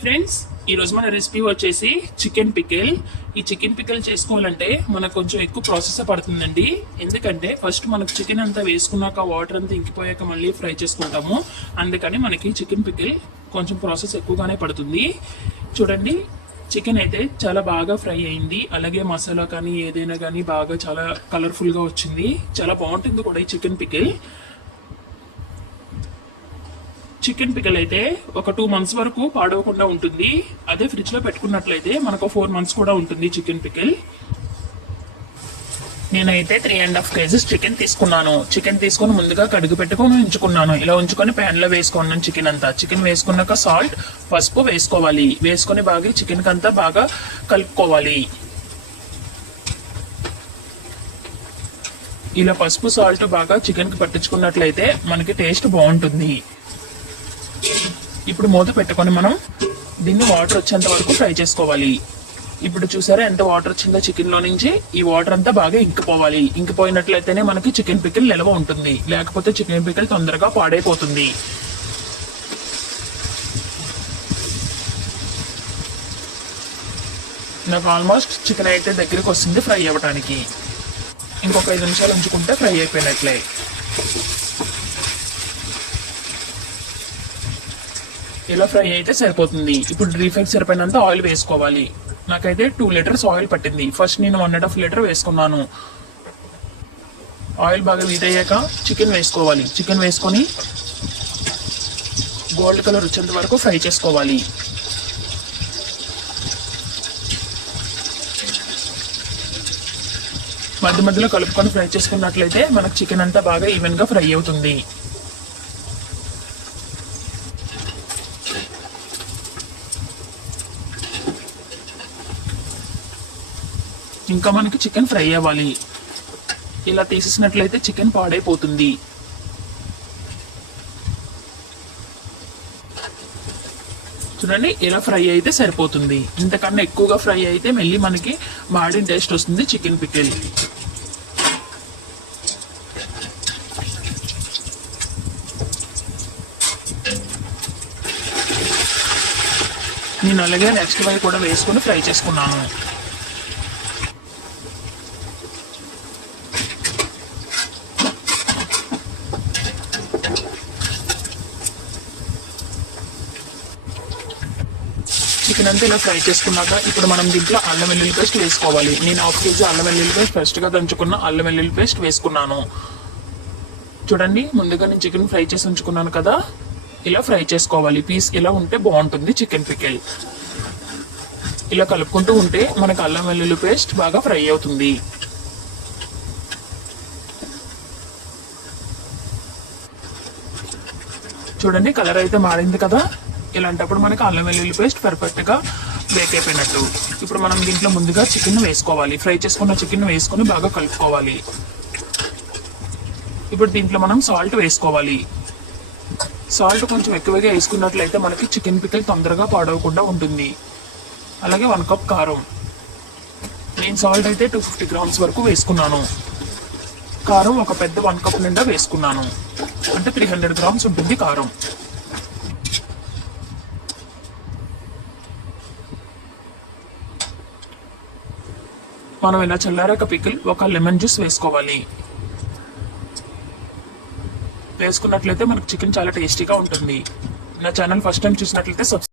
Friends, ఈ రోజు మన రెసిపీ వచ్చేసి చికెన్ పికిల్. ఈ చికెన్ పికిల్ చేసుకోవాలంటే మనకు కొంచెం ఎక్కువ ప్రాసెస్ పడుతుందండి. ఎందుకంటే ఫస్ట్ మనకు చికెన్ అంతా వేసుకున్నాక వాటర్ అంతా ఇంకిపోయాక మళ్ళీ ఫ్రై చేసుకుంటాము. అందుకని మనకి చికెన్ పికిల్ కొంచెం ప్రాసెస్ ఎక్కువగానే పడుతుంది. చూడండి, చికెన్ అయితే చాలా బాగా ఫ్రై అయింది. అలాగే మసాలా కానీ ఏదైనా కానీ బాగా చాలా కలర్ఫుల్ గా వచ్చింది. చాలా బాగుంటుంది కూడా ఈ చికెన్ పికిల్. చికెన్ పికిల్ అయితే ఒక 2 months వరకు పాడవకుండా ఉంటుంది. అదే ఫ్రిడ్జ్ లో పెట్టుకున్నట్లయితే మనకు 4 months కూడా ఉంటుంది చికెన్ పికిల్. నేనైతే 3.5 kgs చికెన్ తీసుకున్నాను. చికెన్ తీసుకొని ముందుగా కడుగు పెట్టుకొని ఉంచుకున్నాను. ఇలా ఉంచుకొని ప్యాన్ లో వేసుకున్నాను చికెన్ అంతా. చికెన్ వేసుకున్నాక సాల్ట్, పసుపు వేసుకోవాలి. వేసుకొని బాగా చికెన్ అంతా బాగా కలుపుకోవాలి. ఇలా పసుపు సాల్ట్ బాగా చికెన్ కి పట్టించుకున్నట్లయితే మనకి టేస్ట్ బాగుంటుంది. ఇప్పుడు మూత పెట్టుకొని మనం దీన్ని వాటర్ వచ్చేంత వరకు ఫ్రై చేసుకోవాలి. ఇప్పుడు చూసారా ఎంత వాటర్ వచ్చిందో చికెన్ లో నుంచి. ఈ వాటర్ అంతా బాగా ఇంకిపోవాలి. ఇంకిపోయినట్లయితేనే మనకి చికెన్ పికిల్ నిల్వ ఉంటుంది. లేకపోతే చికెన్ పికిల్ తొందరగా పాడైపోతుంది. నాకు ఆల్మోస్ట్ చికెన్ అయితే దగ్గరికి వస్తుంది ఫ్రై అవ్వడానికి. ఇంకొక 5 నిమిషాలు ఉంచుకుంటే ఫ్రై అయిపోయినట్లే. ఇలా ఫ్రై అయితే సరిపోతుంది. ఇప్పుడు డీప్ ఫ్రై సరిపోయినంత ఆయిల్ వేసుకోవాలి. నాకైతే 2 liters ఆయిల్ పట్టింది. ఫస్ట్ నేను 1.5 liter వేసుకున్నాను. ఆయిల్ బాగా హీట్ అయ్యాక చికెన్ వేసుకోవాలి. చికెన్ వేసుకొని గోల్డ్ కలర్ వచ్చేంత వరకు ఫ్రై చేసుకోవాలి. మధ్య మధ్యలో కలుపుకొని ఫ్రై చేసుకున్నట్లయితే మనకు చికెన్ అంతా బాగా ఈవెన్ గా ఫ్రై అవుతుంది. ఇంకా మనకి చికెన్ ఫ్రై అవ్వాలి. ఇలా తీసేసినట్లయితే చికెన్ పాడైపోతుంది. చూడండి, ఇలా ఫ్రై అయితే సరిపోతుంది. ఇంతకన్నా ఎక్కువగా ఫ్రై అయితే మళ్ళీ మనకి మాడిన టేస్ట్ వస్తుంది చికెన్ పికిల్. నేను అలాగే నెక్స్ట్ వై కూడా వేసుకొని ఫ్రై చేసుకున్నాను. చికెన్ అంతా ఇలా ఫ్రై చేసుకున్నాక ఇప్పుడు మనం దీంట్లో అల్లం వెల్లుల్లి పేస్ట్ వేసుకోవాలి. నేను 1/2 kg అల్లం వెల్లుల్లి పేస్ట్ ఫస్ట్ గా దంచుకున్న అల్లం వెల్లుల్లి పేస్ట్ వేసుకున్నాను. చూడండి, ముందుగా నేను చికెన్ ఫ్రై చేసి ఉంచుకున్నాను కదా, ఇలా ఫ్రై చేసుకోవాలి. పీస్ ఇలా ఉంటే బాగుంటుంది చికెన్ పికిల్. ఇలా కలుపుకుంటూ ఉంటే మనకు అల్లం వెల్లుల్లి పేస్ట్ బాగా ఫ్రై అవుతుంది. చూడండి, కలర్ అయితే మారింది కదా. ఇలాంటప్పుడు మనకి అల్లం వెల్లుల్లి పేస్ట్ పర్ఫెక్ట్ గా బేక్ అయిపోయినట్టు. ఇప్పుడు మనం దీంట్లో ముందుగా చికెన్ వేసుకోవాలి. ఫ్రై చేసుకున్న చికెన్ వేసుకొని బాగా కలుపుకోవాలి. ఇప్పుడు దీంట్లో మనం సాల్ట్ వేసుకోవాలి. సాల్ట్ కొంచెం ఎక్కువగా వేసుకున్నట్లయితే మనకి చికెన్ పికిల్ తొందరగా పాడవకుండా ఉంటుంది. అలాగే 1 cup కారం. నేను సాల్ట్ అయితే 250 grams వరకు వేసుకున్నాను. కారం ఒక పెద్ద 1 cup నిండా వేసుకున్నాను. అంటే 300 grams ఉంటుంది కారం. మనం ఇలా చల్లారాక పికిల్ ఒక లెమన్ జ్యూస్ వేసుకోవాలి. వేసుకున్నట్లయితే మనకు చికెన్ చాలా టేస్టీగా ఉంటుంది. నా ఛానల్ ఫస్ట్ టైం చూసినట్లయితే